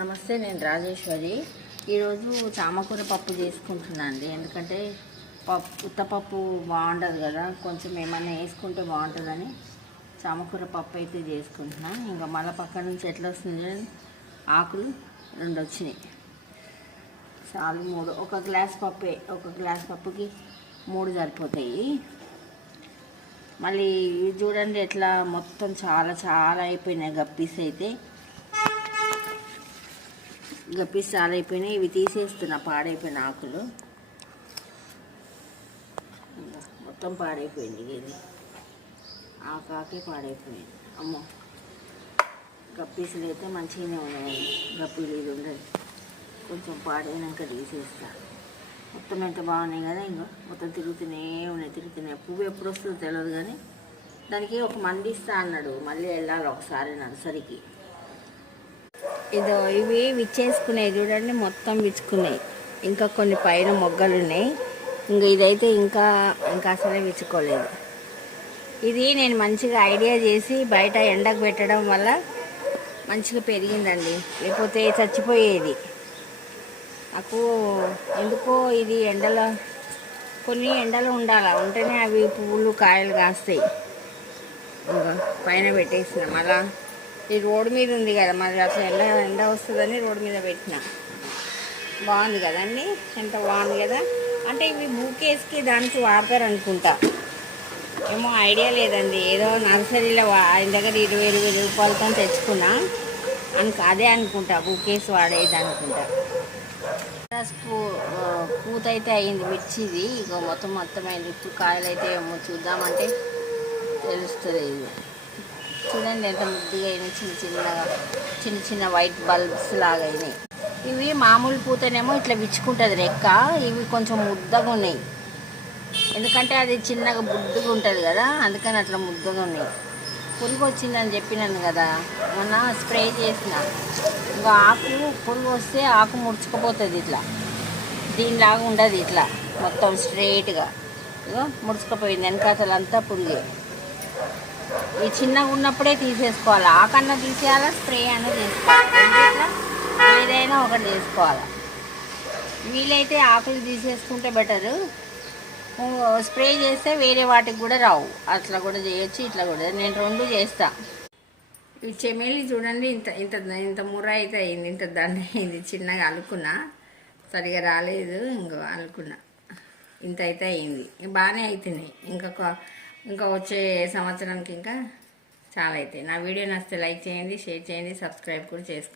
నమస్తే నేను రాజేశ్వరి. ఈరోజు చామకూర పప్పు చేసుకుంటున్నాను అండి ఎందుకంటే పప్పు ఉత్తపప్పు బాగుండదు కదా. కొంచెం ఏమన్నా వేసుకుంటే బాగుంటుందని చామకూర పప్పు అయితే చేసుకుంటున్నాను. ఇంకా మళ్ళీ పక్క నుంచి ఎట్లా వస్తుంది? ఆకులు రెండు వచ్చినాయి. చాలు మూడు. ఒక గ్లాస్ పప్పే. ఒక గ్లాస్ పప్పుకి మూడు సరిపోతాయి. మళ్ళీ చూడండి ఎట్లా మొత్తం చాలా చాలా అయిపోయినాయి. గప్పీస్ అయితే గప్పీస్ చాలా ఇవి తీసేస్తున్నా పాడైపోయిన ఆకులు. ఇంకా మొత్తం పాడైపోయింది ఇది. ఆకాకే పాడైపోయింది. అమ్మో! గప్పీసులు అయితే మంచిగానే ఉన్నాయండి గప్పీలు ఇది ఉండదు. కొంచెం పాడైనాక తీసేస్తా. మొత్తం ఎంత బాగున్నాయి కదా ఇంకా మొత్తం తిరుగుతూనే ఉన్నాయి తిరుగుతున్నాయి పువ్వు ఎప్పుడు వస్తుందో తెలియదు కానీ దానికి ఒక మంది ఇస్తా అన్నాడు. మళ్ళీ వెళ్ళాలి ఒకసారి నర్సరీకి. ఇదో ఇవి విచ్చేసుకున్నాయి చూడండి మొత్తం విచ్చుకున్నాయి. ఇంకా కొన్ని పైన మొగ్గలు ఉన్నాయి. ఇంకా ఇదైతే ఇంకా ఇంకా అసలే విచ్చుకోలేదు. ఇది నేను మంచిగా ఐడియా చేసి బయట ఎండకు పెట్టడం వల్ల మంచిగా పెరిగిందండి. లేకపోతే చచ్చిపోయేది. నాకు ఎందుకో ఇది ఎండలో కొన్ని ఎండలు ఉండాలి? ఉంటేనే అవి పువ్వులు కాయలు కాస్తాయి. పైన పెట్టేసిన మళ్ళా ఈ రోడ్డు మీద ఉంది కదా మరి అసలు ఎండ ఎండ వస్తుందని రోడ్డు మీద పెట్టిన. బాగుంది కదండి? ఎంత బాగుంది కదా? అంటే ఇవి బూకేస్కి దానికి వాడతారు అనుకుంటా ఏమో ఐడియా లేదండి. ఏదో నర్సరీలో వా- ఆయన దగ్గర ఇరవై ఇరవై రూపాయలతో తెచ్చుకున్నా. అనుకు అదే అనుకుంటా బూకేస్ వాడేది అనుకుంటా పూ పూత అయితే అయింది మిర్చిది. ఇక మొత్తం మొత్తం అయింది ఉత్తు కాయలు అయితే ఏమో చూద్దామంటే తెలుస్తుంది ఇది చూడండి ఎంత ముద్దిగా అయినాయి చిన్న చిన్నగా చిన్న చిన్న వైట్ బల్బ్స్ లాగా అయినాయి. ఇవి మామూలు పూతనేమో ఇట్లా విచ్చుకుంటుంది రెక్క ఇవి కొంచెం ముద్దగా ఉన్నాయి. ఎందుకంటే అది చిన్నగా బుద్దుగా ఉంటుంది కదా అందుకని అట్లా ముద్దగా ఉన్నాయి. పురుగు వచ్చిందని చెప్పినాను కదా మొన్న స్ప్రే చేసిన. ఇంకా ఆకు పురుగు వస్తే ఆకు ముడుచుకుపోతుంది ఇట్లా. దీనిలాగా ఉండదు ఇట్లా మొత్తం స్ట్రైట్గా ఇగో ముడుచుకుపోయింది వెనకాతలంతా పురుగే. ఈ చిన్నగా ఉన్నప్పుడే తీసేసుకోవాలి. ఆకన్నా తీసేయాలా స్ప్రే అన్న చేసుకోవాలి. ఏదైనా ఒకటి చేసుకోవాలి. వీలైతే ఆకులు తీసేసుకుంటే బెటరు. స్ప్రే చేస్తే వేరే వాటికి కూడా రావు. అట్లా కూడా చేయొచ్చు ఇట్లా కూడా. నేను రెండు చేస్తా. ఈ చెమేలి చూడండి ఇంత ఇంత ఇంత ముర్ర అయితే అయింది ఇంత దండ అయింది. చిన్నగా అలుకున్నా సరిగా రాలేదు ఇంకో అలుకున్నా ఇంత అయితే అయింది. బాగానే అవుతున్నాయి ఇంకొక ఇంకా వచ్చే సంవత్సరానికి ఇంకా చాలా అవుతాయి. నా వీడియో నచ్చితే లైక్ చేయండి షేర్ చేయండి సబ్స్క్రైబ్ కూడా చేసుకోండి.